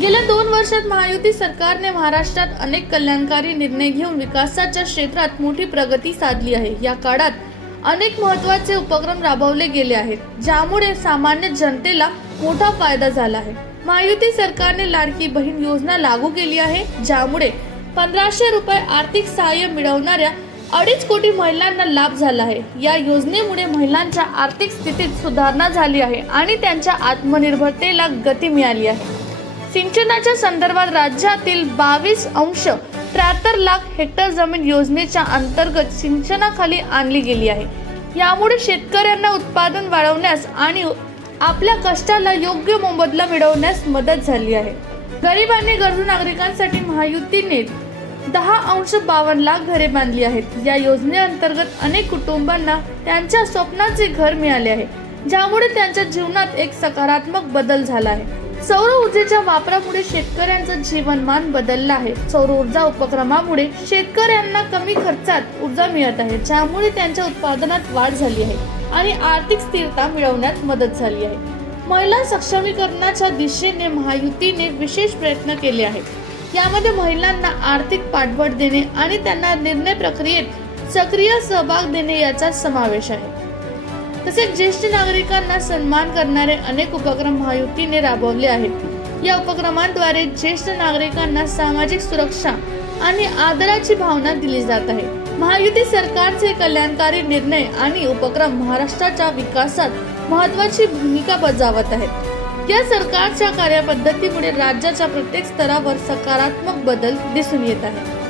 गेल्या दोन वर्षात महायुती सरकारने महाराष्ट्रात अनेक कल्याणकारी निर्णय घेऊन विकासाच्या क्षेत्रात मोठी प्रगती साधली आहे. या काळात अनेक महत्त्वाचे उपक्रम राबवले गेले आहेत ज्यामुळे सामान्य जनतेला मोठा फायदा झाला आहे. महायुती सरकारने लाडकी बहीण योजना लागू केली आहे ज्यामुळे पंधराशे रुपये आर्थिक सहाय्य मिळवणाऱ्या अडीच कोटी महिलांना लाभ झाला आहे. या योजनेमुळे महिलांच्या आर्थिक स्थितीत सुधारणा झाली आहे आणि त्यांच्या आत्मनिर्भरतेला गती मिळाली आहे. सिंचनाच्या संदर्भात राज्यातील बावीस अंश त्र्याहत्तर लाख हेक्टर जमीन योजनेच्या अंतर्गत सिंचनाखाली आणली गेली आहे. यामुळे शेतकऱ्यांना उत्पादन वाढवण्यास आणि आपल्या कष्टाला योग्य मोबदला मिळवण्यास मदत झाली आहे. गरीब आणि गरजू नागरिकांसाठी महायुतीने दहा अंश बावन्न लाख घरे बांधली आहेत. या योजनेअंतर्गत अनेक कुटुंबांना त्यांच्या स्वप्नाचे घर मिळाले आहे ज्यामुळे त्यांच्या जीवनात एक सकारात्मक बदल झाला आहे. सौर ऊर्जेच्या वापरामुळे शेतकऱ्यांचं जीवनमान बदललं आहे. सौर ऊर्जा उपक्रमामुळे शेतकऱ्यांना कमी खर्चात ऊर्जा मिळत आहे ज्यामुळे त्यांच्या उत्पादनात वाढ झाली आहे आणि आर्थिक स्थिरता मिळवण्यात मदत झाली आहे. महिला सक्षमीकरणाच्या दिशेने महायुतीने विशेष प्रयत्न केले आहेत. यामध्ये महिलांना आर्थिक पाठबळ देणे आणि त्यांना निर्णय प्रक्रियेत सक्रिय सहभाग देणे याचा समावेश आहे. तसेच ज्येष्ठ नागरिकांना सन्मान करणारे अनेक उपक्रम महायुतीने राबवले आहेत. या उपक्रमांद्वारे ज्येष्ठ नागरिकांना सामाजिक सुरक्षा आणि आदराची भावना दिली जात आहे. महायुती सरकारचे कल्याणकारी निर्णय आणि उपक्रम महाराष्ट्राच्या विकासात महत्वाची भूमिका बजावत आहेत. या सरकारच्या कार्यपद्धतीमुळे राज्याच्या प्रत्येक स्तरावर सकारात्मक बदल दिसून येत आहे